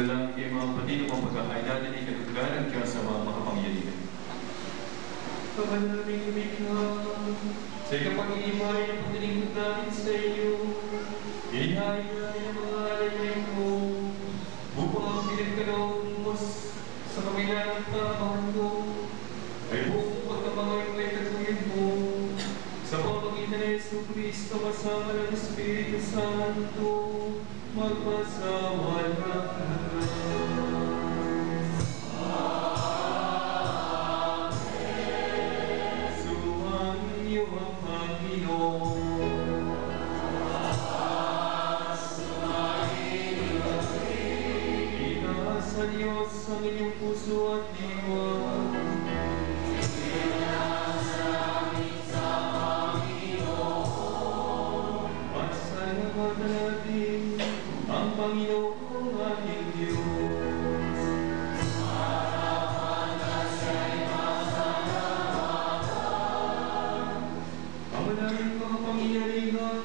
Sulang kay mga kapatid o pagkakain natin ay katutularan ka sa mga makapangyarihan. Kapanaming lumikha, sa ikapag-iimay ng paglilingkod namin sa iyo, inihain namin ang mga alayin mo, upang ang pinagkalaon mo sa kabilang tamang mo, ay buong pagkabangay mo ay katuyod mo, sa pamagitan ng Yesu Cristo kasama ng Espiritu Santo, magpasawalan ka. Sumainyo ang Panginoon. Itaas sa Diyos ang inyong puso at diwa. Pasalamatan natin ang Panginoong ating Diyos. Harapan siya'y masalamat. Ang maraming makapangyarihan,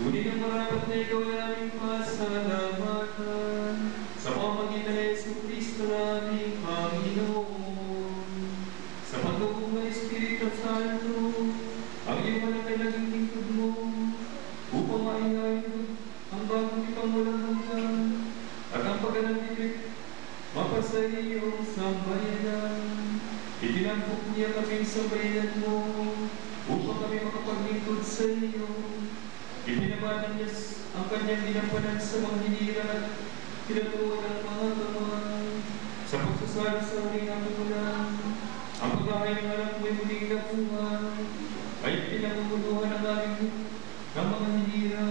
ngunit ang marapat na ikaw ay aming pasalamatan sa pamagitan ng Yesu Cristo na ating Panginoon. Sa pagdugong ng Espiritu Santo, ang iyong malakay naging lingkod mo, upang maingayin ang bagong itang walang hanggan at ang pagkanandilig mapasa iyong sambayanan. Itinampok niya kami sa bayan mo upang kami makapaglingkod sa iyo. Ipinabatan niya ang kanyang dinampanan sa mga hinira at tinatuwa ng mga kamay sa pagsasalo sa aming napunan. Ang pagkahay ng anak mo'y muling nabuhay ay pinamumuluhan ng aming ng mga hinira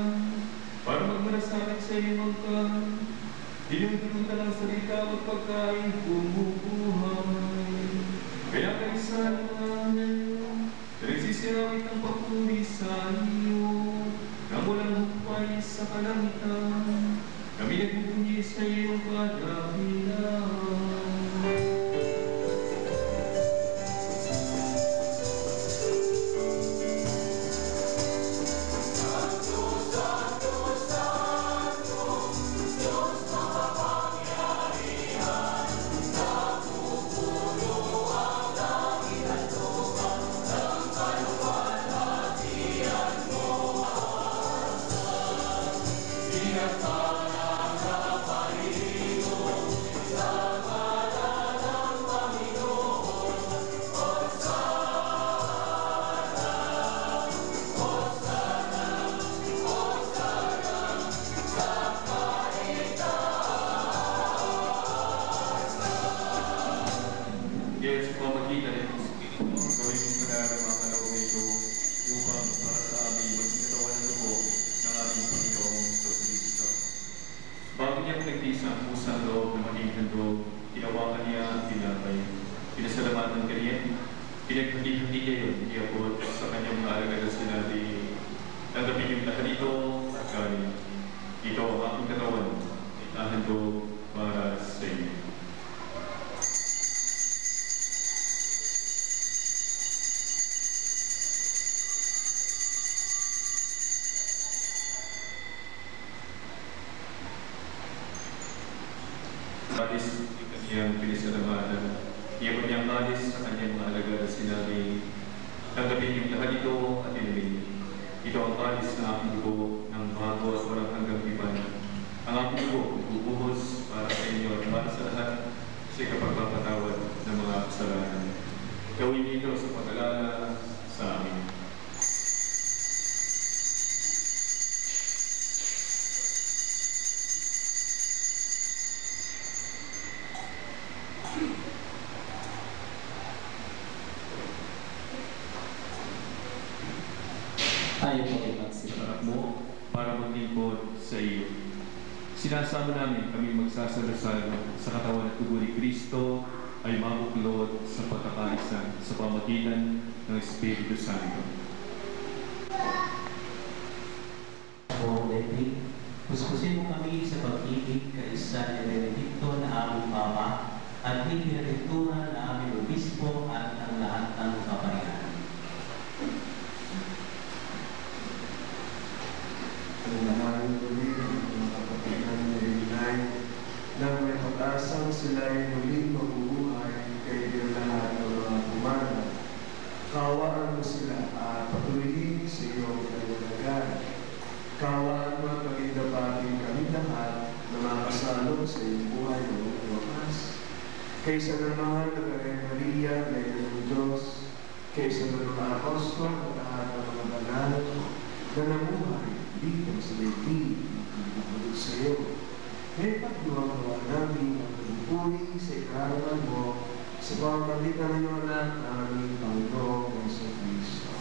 para magmanasalit sa iyong angkan. Dinudulutan ang salita at pagkain bumubuhay. Kaya kaisa namin, nagsisirawit ang pagpuri sa iyo na walang hukay sa kalangitan. Kami nagbubunyi sa iyong kadahilan. Tinawakan niya ang tinapay. Pinasalamatan ka niya. Pinaghati-hati niya yun. Iabot sa kanyang mga alagad na sinabi, tanggapin yung lahat ito at kanin. Ito ang aking katawan. Itahan ko para sa inyo. Kalis yung kanyang pinasalamatan. Iabot niya ang kalis sa kanyang mga alagad at sinabi, tanggapin yung lahat ito at inumin. Ito ang kalis na aking dugo ng bago at walang hanggang iban. Ang aking dugo bubuhos para sa inyo at para sa lahat sa ikapagpapatawad ng mga kasalanan. Gawin ito sa pag-alala sa amin. Tayo po ay magsiparap mo para maglingkod sa iyo. Sinasama namin kami magsasalasal sa katawan at dugo ni Kristo ay mabuklod sa pagkakaisa sa pamagitan ng Espiritu Santo. O David, kuskusin mo kami sa pag-ibig kaisa ni Benedicto na aming Papa at ni Pinagdiktura na aming Obispo at ang lahat ng kaparihan. Ang namarin ko rin ang mga kapatiran na rinay ng kaysa ng mga Maria, Maya ng Diyos, kaysa ng mga apostol at lahat ng mga banal na namuhay dito sa daigdig ng bukod sa iyo. May pagluwang-luwa namin ang pagpuri sa ikaraman mo sa pamamagitan ng iyong anak na aming Panginoong Jesucristo.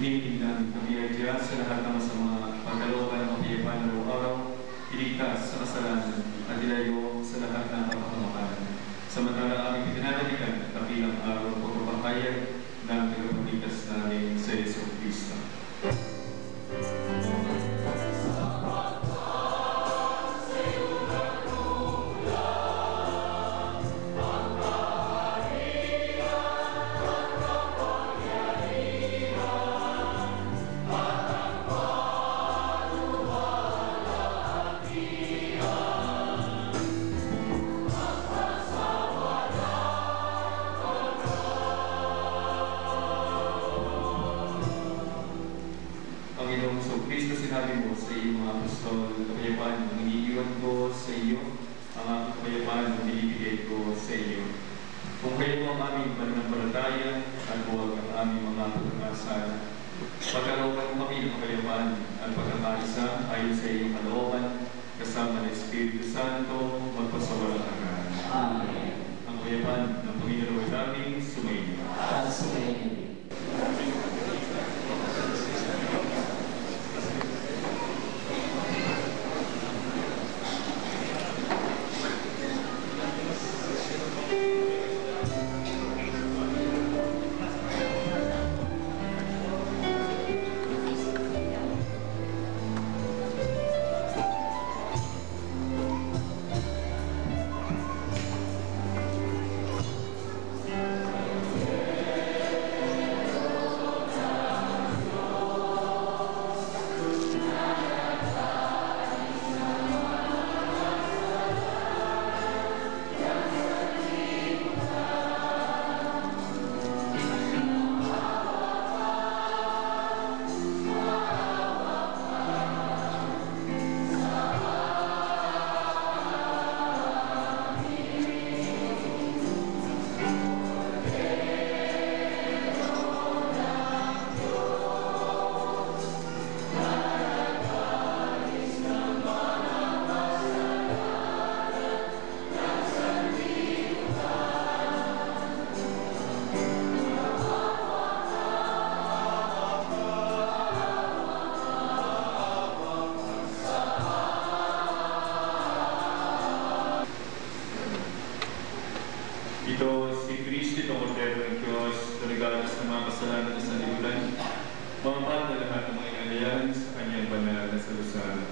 Hinihiling namin pag-iadya sa lahat ng masama, pagkalooban ng kapayapaan ng araw, iligtas sa kasalanan, at ilayo sa lahat ng kapahamakan. Samantala aming pinanalikan at kapilang araw ng pagpapahayag ng tagapagligtas namin sa Yesu Cristo. Pagkalooban mo kami ng kapayapaan at pagkakaisa ayon sa iyong kalooban, kasama ng Espiritu Santo, magpasawalang hanggan. Amen. Ang kapayapaan ng Panginoon namin sumainyo. At sumainyo. mga kasalanan sa libutan, mapapal na lahat ng mga inalayahan sa kanyang banal na salusan.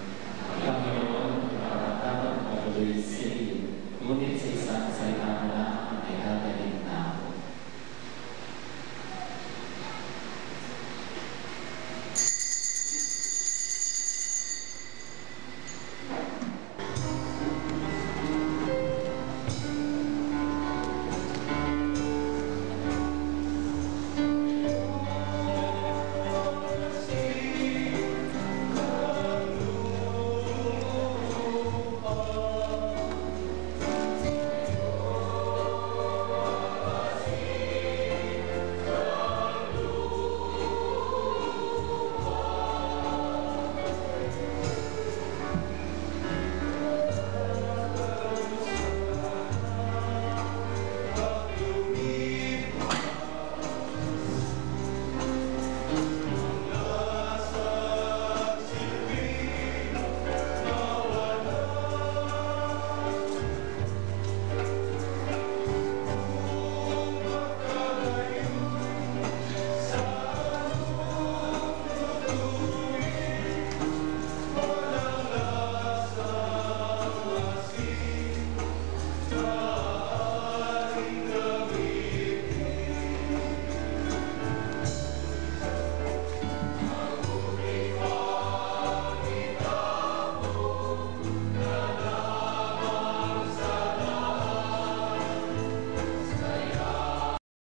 Panginoon, kapatawag at tuloy sa iyo, ngunit sa isang salita mo lang ay gagaling